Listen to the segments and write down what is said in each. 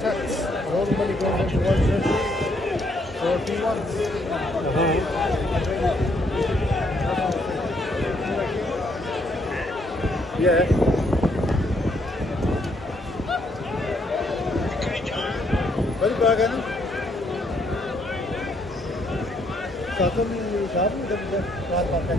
tax. Road money goes into one treasury. So if he wants, yeah. Very bad, है ना? सातों में साथ में जब बात बात है.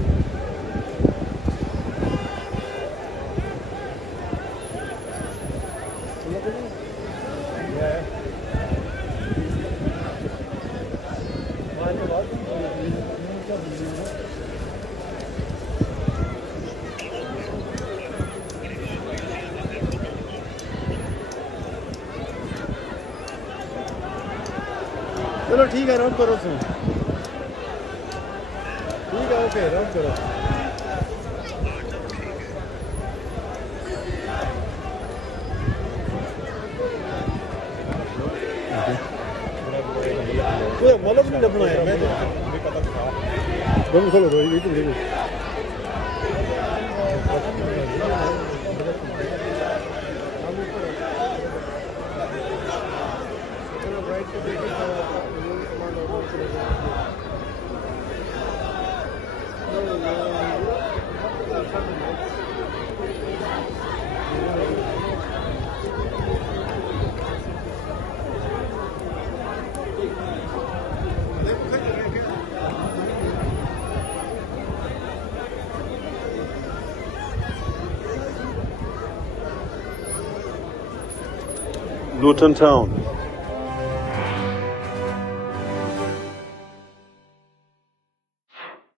चलो ठीक है, राउंड करो तुम. ठीक है, ओके, राउंड करो. मतलब नहीं लगना है. मैं तो खोलो दो ये तो देखो. Luton Town.